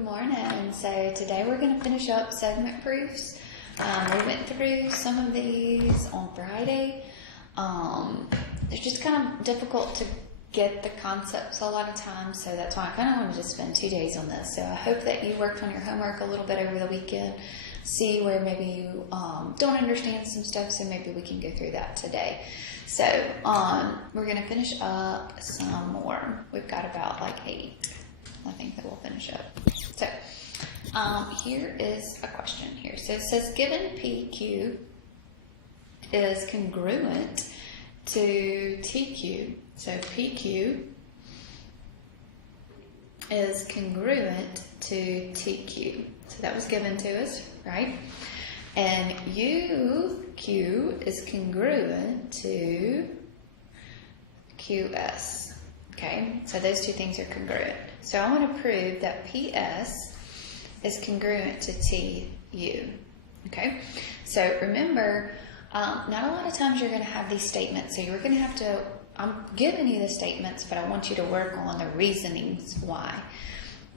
Good morning. So today we're going to finish up segment proofs. We went through some of these on Friday. It's just kind of difficult to get the concepts a lot of times, so that's why I kind of wanted to spend 2 days on this. So I hope that you worked on your homework a little bit over the weekend, see where maybe you don't understand some stuff, so maybe we can go through that today. So we're going to finish up some more. We've got about like 8, I think, that we'll finish up. So here is a question here. So it says, given PQ is congruent to TQ, so PQ is congruent to TQ. So that was given to us, right? And UQ is congruent to QS. Okay, so those two things are congruent. So I want to prove that PS is congruent to TU. Okay, so remember, not a lot of times you're going to have these statements, so you're going to have to, I'm giving you the statements, but I want you to work on the reasonings why.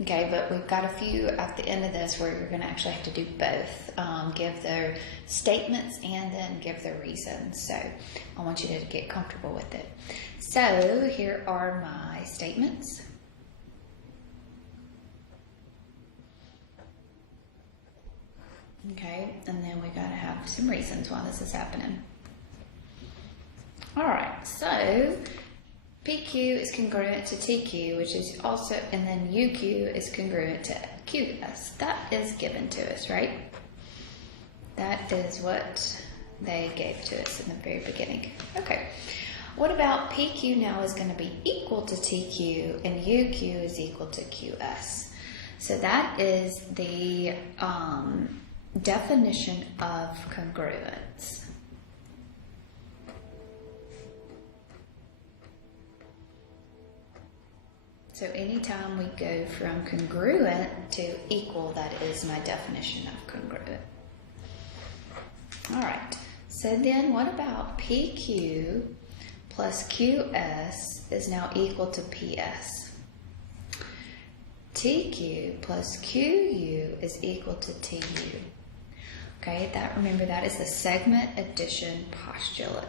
Okay, but we've got a few at the end of this where you're going to actually have to do both, give their statements and then give the reasons. So I want you to get comfortable with it. So here are my statements. Okay, and then we got to have some reasons why this is happening. All right, so PQ is congruent to TQ, which is also, and then UQ is congruent to QS. That is given to us, right? That is what they gave to us in the very beginning. Okay, what about PQ now is going to be equal to TQ and UQ is equal to QS. So that is the definition of congruence. So anytime we go from congruent to equal, that is my definition of congruent. All right, so then what about PQ plus QS is now equal to PS? TQ plus QU is equal to TU. Okay, remember that is the segment addition postulate.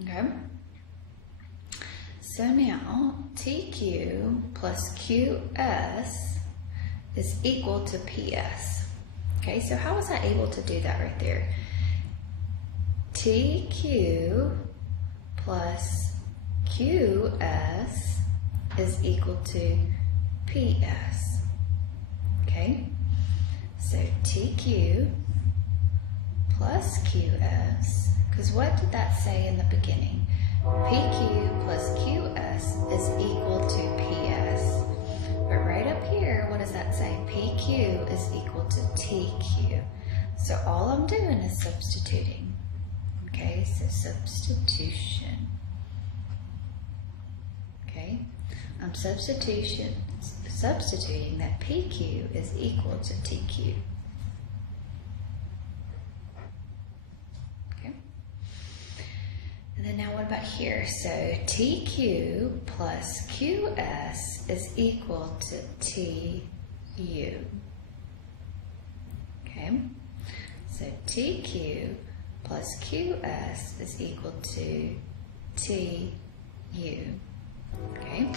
Okay, so now TQ plus QS is equal to PS. Okay, so how was I able to do that right there? TQ plus QS is equal to PS. Okay, so TQ plus QS, because what did that say in the beginning? PQ plus QS is equal to PS. But right up here, what does that say? PQ is equal to TQ. So all I'm doing is substituting. Okay, so substitution. Okay, I'm substituting that PQ is equal to TQ. And then now what about here? So TQ plus QS is equal to TU. Okay, so TQ plus QS is equal to TU. Okay,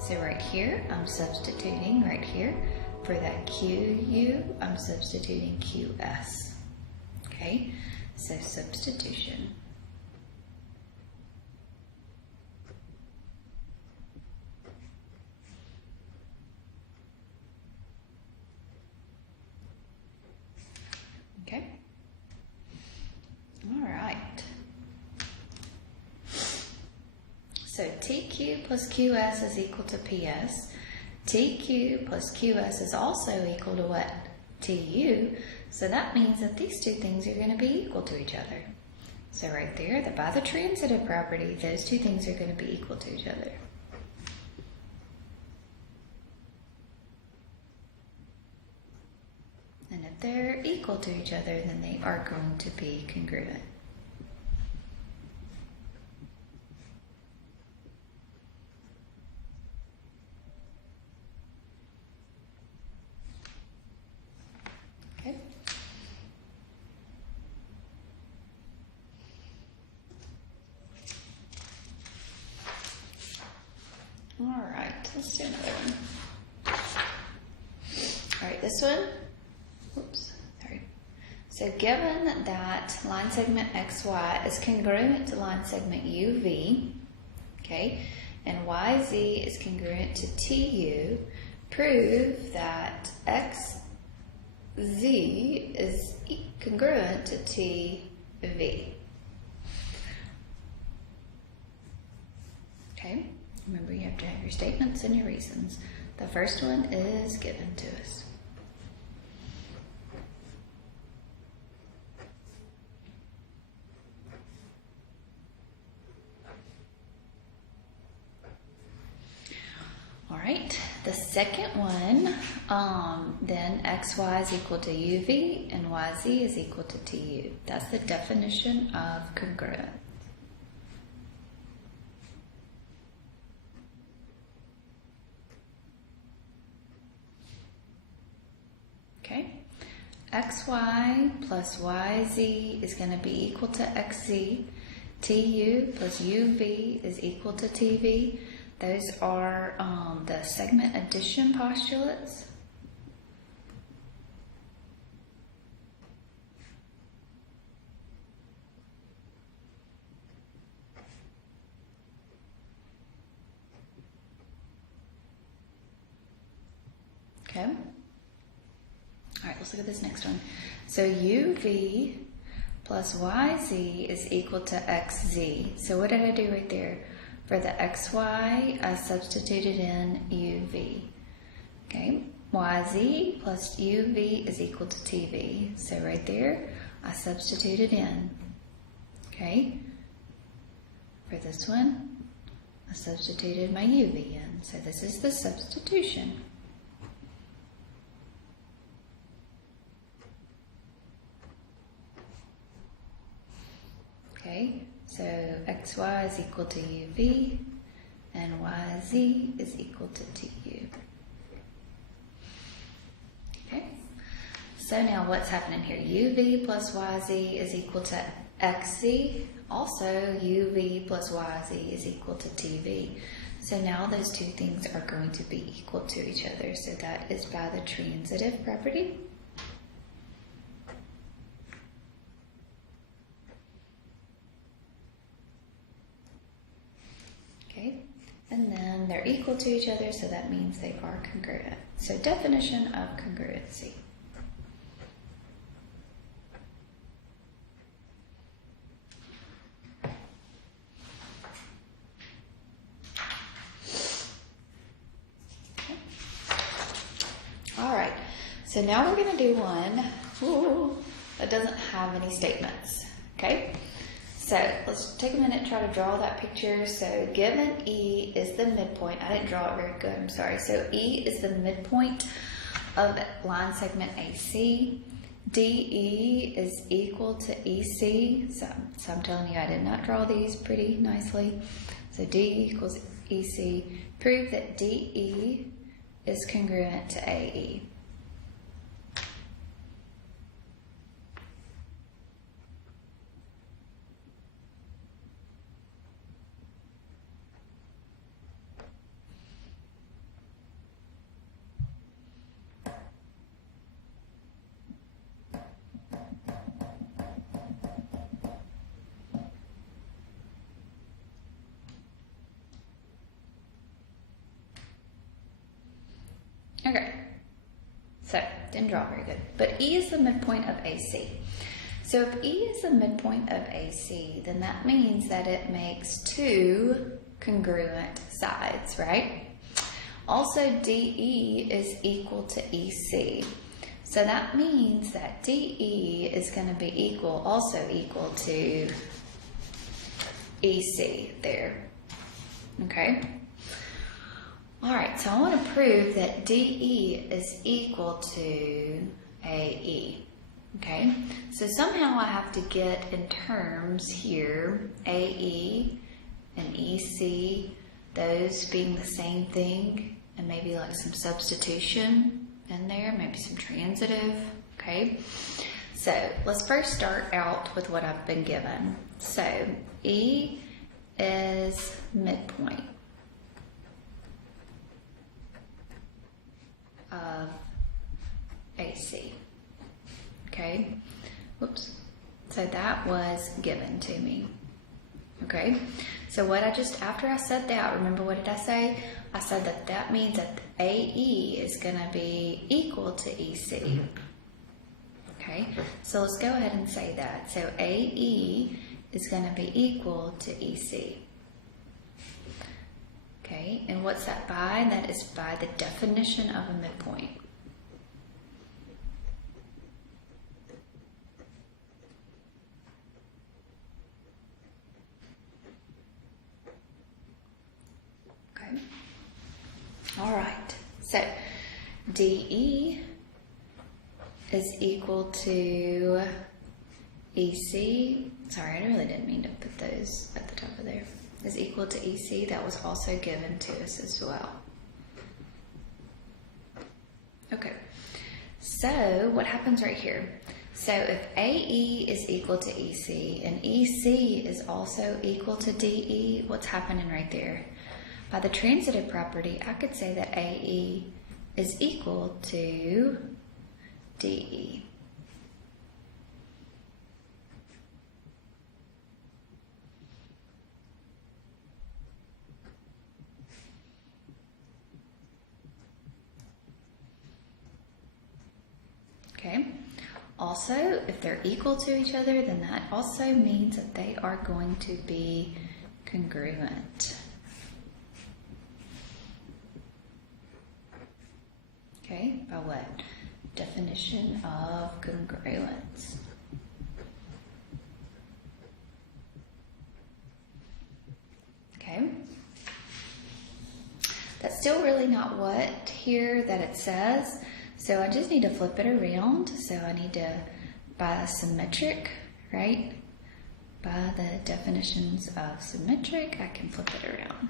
so right here, I'm substituting right here. For that QU, I'm substituting QS. Okay, so substitution. Okay, all right. So TQ plus QS is equal to PS. TQ plus QS is also equal to what? TU. So that means that these two things are going to be equal to each other. So right there, by the transitive property, those two things are going to be equal to each other. they're equal to each other, then they are going to be congruent. Okay. All right, let's do another one. All right, this one, oops, sorry. So given that line segment XY is congruent to line segment UV, okay, and YZ is congruent to TU, prove that XZ is congruent to TV. Okay, remember you have to have your statements and your reasons. The first one is given to us. All right, the second one, then XY is equal to UV and YZ is equal to TU. That's the definition of congruence. Okay, XY plus YZ is going to be equal to XZ. TU plus UV is equal to TV. Those are the segment addition postulates. Okay. All right, let's look at this next one. So UV plus YZ is equal to XZ. So what did I do right there? For the XY, I substituted in UV. Okay, YZ plus UV is equal to TV. So right there, I substituted in. Okay, for this one, I substituted my UV in. So this is the substitution. Okay, so XY is equal to UV and YZ is equal to TU. Okay, so now what's happening here? UV plus YZ is equal to XZ. Also, UV plus YZ is equal to TV. So now those two things are going to be equal to each other. So that is by the transitive property. Okay, and then they're equal to each other, so that means they are congruent. So definition of congruency. Okay. All right, so now we're going to do one that doesn't have any statements. Okay. So let's take a minute and try to draw that picture. So given E is the midpoint, I didn't draw it very good, I'm sorry. So E is the midpoint of line segment AC. DE is equal to EC. So I'm telling you, I did not draw these pretty nicely. So DE equals EC. Prove that DE is congruent to AE. Okay, so didn't draw very good, but E is the midpoint of AC. So if E is the midpoint of AC, then that means that it makes two congruent sides, right? Also, DE is equal to EC. So that means that DE is going to be also equal to EC there, okay? All right, so I want to prove that DE is equal to AE. Okay, so somehow I have to get in terms here, AE and EC, those being the same thing, and maybe like some substitution in there, maybe some transitive. Okay, so let's first start out with what I've been given. So E is midpoint of AC. Okay, whoops. So that was given to me. Okay, so what I just, after I said that, remember what did I say? I said that that means that AE is going to be equal to EC. Okay, so let's go ahead and say that. So AE is going to be equal to EC. Okay, and what's that by? That is by the definition of a midpoint. All right, so DE is equal to EC. Sorry, I really didn't mean to put those at the top of there. Is equal to EC. That was also given to us as well. Okay, so what happens right here? So if AE is equal to EC and EC is also equal to DE, what's happening right there? By the transitive property, I could say that AE is equal to DE. Okay. Also, if they're equal to each other, then that also means that they are going to be congruent. Okay, by what? Definition of congruence. Okay. That's still really not what here that it says. So I just need to flip it around. So I need to, by symmetric, right? By the definitions of symmetric, I can flip it around.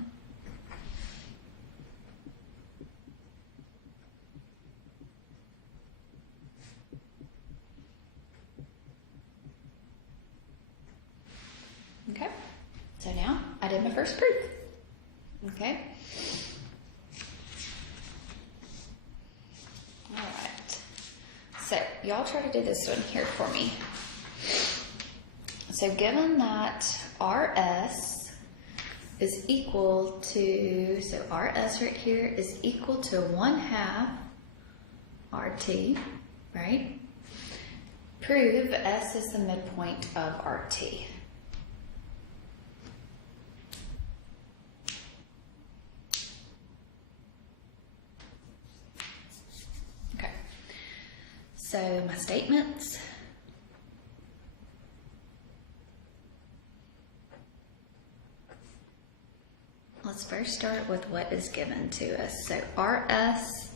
Okay, so now I did my first proof. Okay. All right. So y'all try to do this one here for me. So given that RS is equal to, so RS right here is equal to 1/2 RT, right? Prove S is the midpoint of RT. So my statements. Let's first start with what is given to us. So RS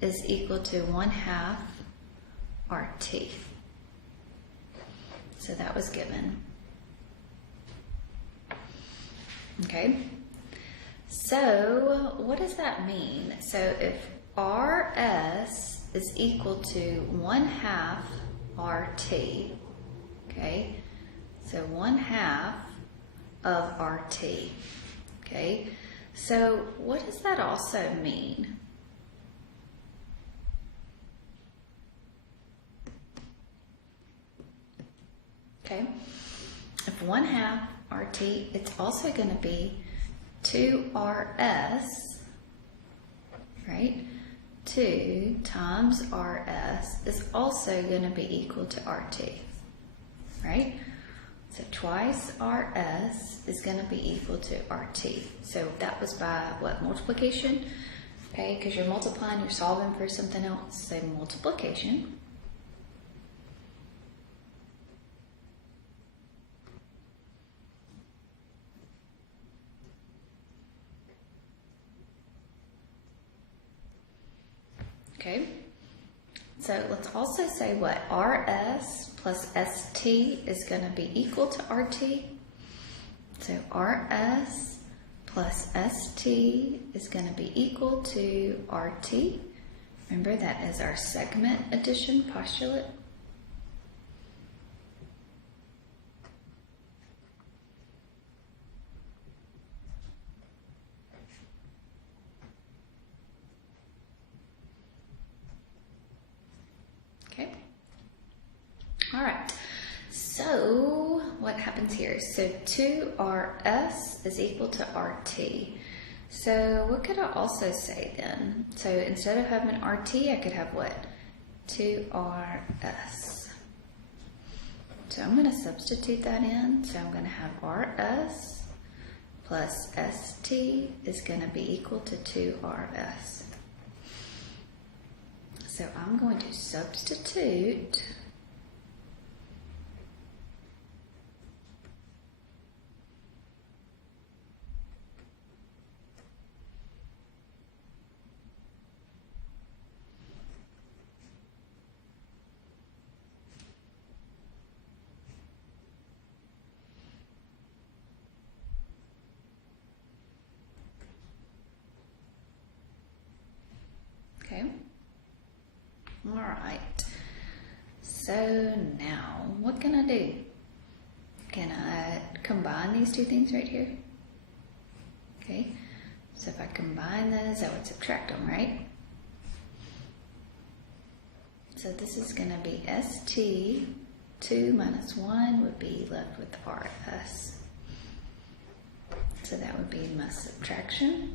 is equal to 1/2 RT. So that was given. Okay. So what does that mean? So if RS is equal to 1/2 RT, okay? So 1/2 of RT, okay? So what does that also mean? Okay, if 1/2 RT, it's also going to be 2RS, right? 2 times RS is also going to be equal to RT, right? So twice RS is going to be equal to RT. So that was by what? Multiplication? Okay, because you're multiplying, you're solving for something else. So multiplication. Okay, So let's also say what RS plus ST is going to be equal to RT. So RS plus ST is going to be equal to RT. Remember, that is our segment addition postulate. Okay. All right. So what happens here? So 2RS is equal to RT. So what could I also say then? So instead of having RT, I could have what? 2RS. So I'm going to substitute that in. So I'm going to have RS plus ST is going to be equal to 2RS. So I'm going to substitute okay. All right. So now, what can I do? Can I combine these two things right here? Okay. So if I combine those, I would subtract them, right? So this is going to be ST. 2 minus 1 would be left with RS. So that would be my subtraction.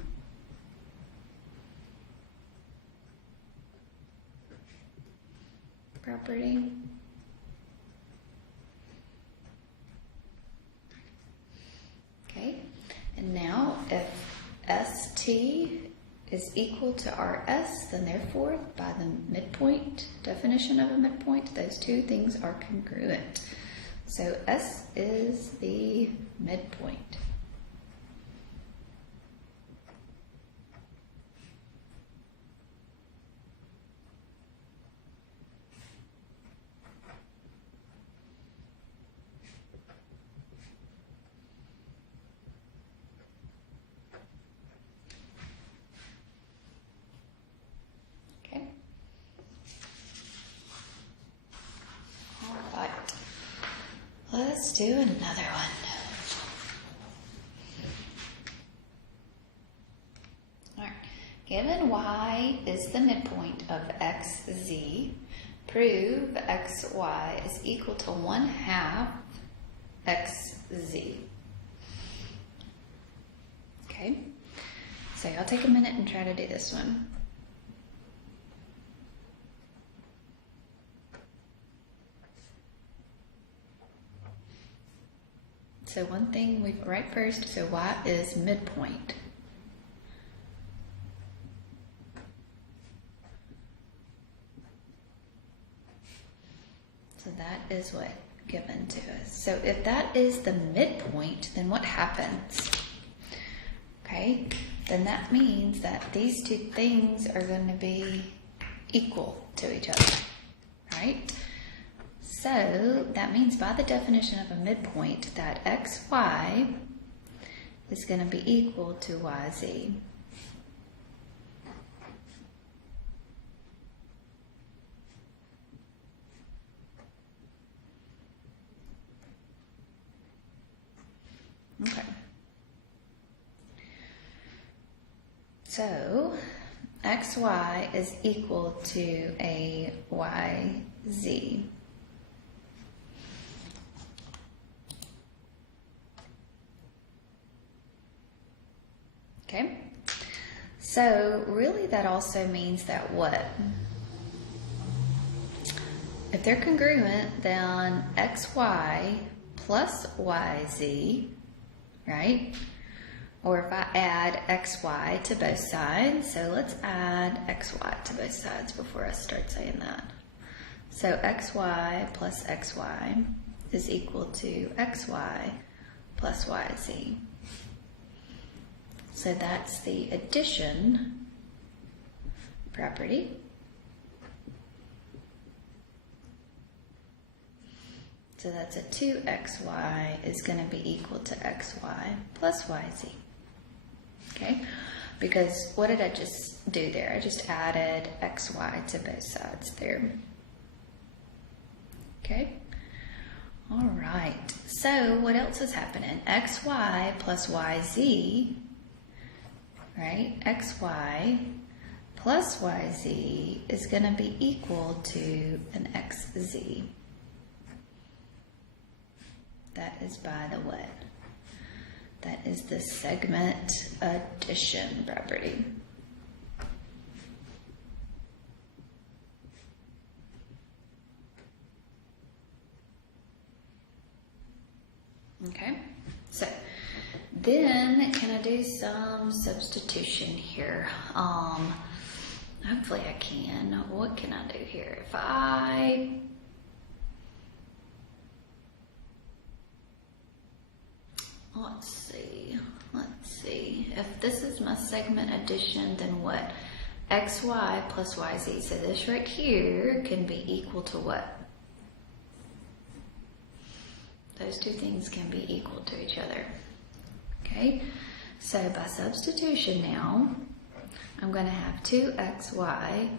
Property. Okay, and now if ST is equal to RS, then therefore by the midpoint definition of a midpoint, those two things are congruent. So S is the midpoint. Let's do another one. All right. Given y is the midpoint of xz, prove xy is equal to 1/2 xz. Okay. So I'll take a minute and try to do this one. So one thing we write first, so y is midpoint. So that is what given to us. So if that is the midpoint, then what happens? Okay, then that means that these two things are going to be equal to each other, right? So that means by the definition of a midpoint that xy is going to be equal to yz. Okay. So xy is equal to a yz. Okay, so really that also means that what? If they're congruent, then xy plus yz, right? Or if I add xy to both sides, so let's add xy to both sides before I start saying that. So xy plus xy is equal to xy plus yz. So that's the addition property. So that's a 2xy is going to be equal to xy plus yz. Okay? Because what did I just do there? I just added xy to both sides there. Okay? All right. So what else is happening? xy plus yz, right? xy plus yz is going to be equal to an xz. That is by the what? That is the segment addition property. Okay, so then can I do some substitution here? Hopefully I can. What can I do here? If let's see. If this is my segment addition, then what? xy plus yz. So this right here can be equal to what? Those two things can be equal to each other. Okay, so by substitution now, I'm going to have 2xy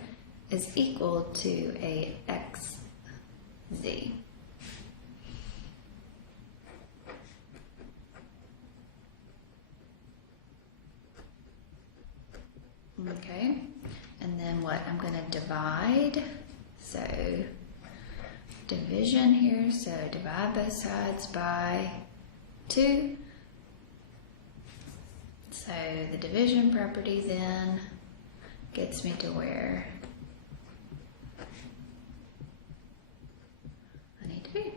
is equal to a xz. Okay, and then what? I'm going to divide, so division here, so divide both sides by 2. So the division property then gets me to where I need to be.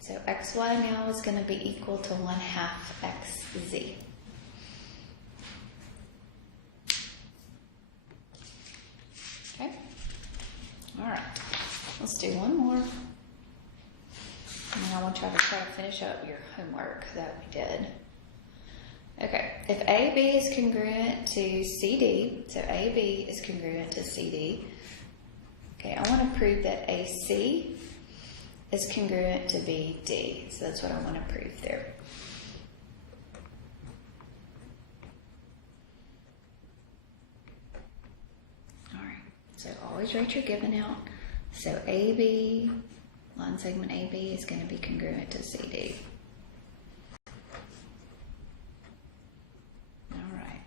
So xy now is going to be equal to 1/2 xz. Okay. All right. Let's do one more. And I want you to try to finish up your homework that we did. Okay, if AB is congruent to CD, so AB is congruent to CD, okay, I want to prove that AC is congruent to BD. So that's what I want to prove there. All right, so always write your given out. So AB, line segment AB is going to be congruent to CD.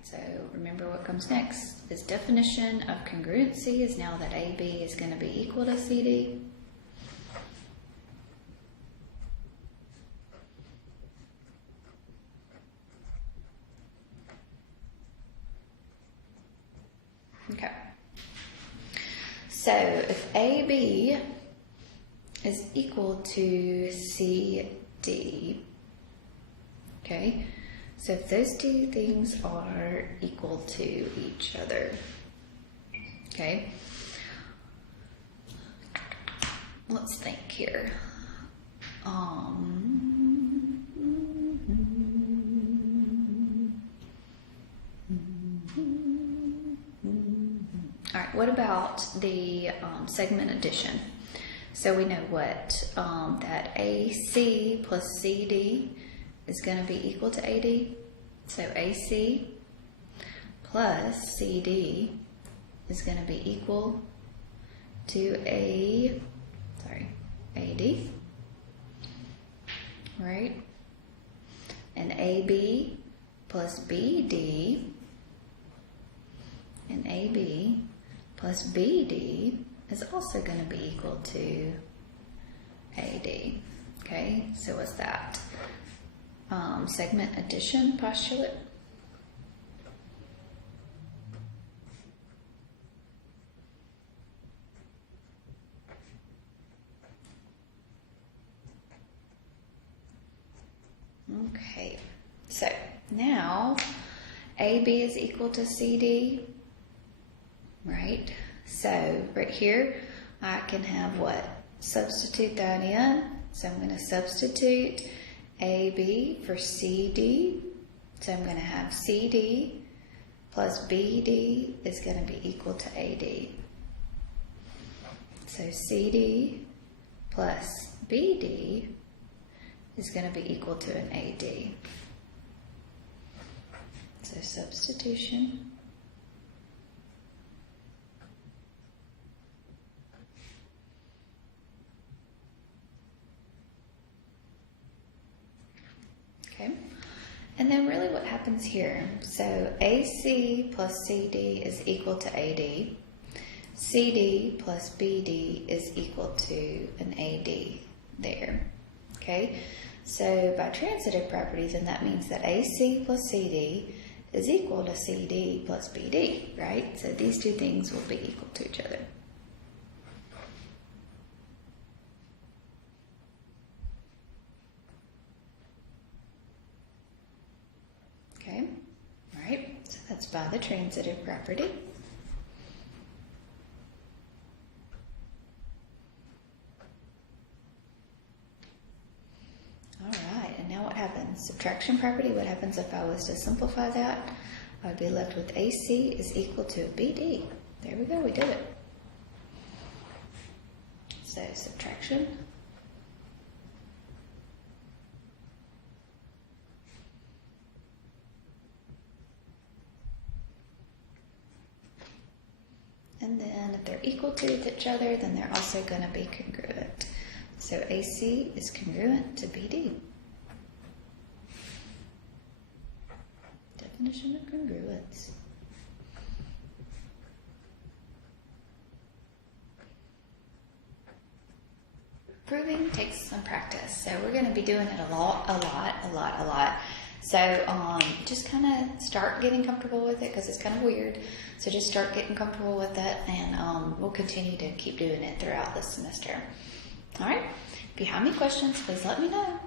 So remember what comes next. This definition of congruency is now that AB is going to be equal to CD. Okay. So if AB is equal to CD, okay, so if those two things are equal to each other, okay, let's think here. All right, what about the segment addition? So we know what, that AC plus CD is going to be equal to AD. So AC plus CD is going to be equal to AD, right? And AB plus BD and AB plus BD is also going to be equal to AD. Okay, so what's that? Segment addition postulate. Okay, so now AB is equal to CD, right? So right here I can have what? Substitute that in. So I'm going to substitute AB for CD. So I'm going to have CD plus BD is going to be equal to AD. So CD plus BD is going to be equal to an AD. So substitution. Okay. And then really what happens here, so AC plus CD is equal to AD. CD plus BD is equal to an AD there. Okay. So by transitive property, then that means that AC plus CD is equal to CD plus BD, right? So these two things will be equal to each other. Okay, all right, so that's by the transitive property. All right, and now what happens? Subtraction property, what happens if I was to simplify that? I would be left with AC is equal to BD. There we go, we did it. So subtraction. And then if they're equal to each other, then they're also going to be congruent. So AC is congruent to BD. Definition of congruence. Proving takes some practice. So we're going to be doing it a lot. So just kind of start getting comfortable with it because it's kind of weird. So just start getting comfortable with it, and we'll continue to keep doing it throughout this semester. All right. If you have any questions, please let me know.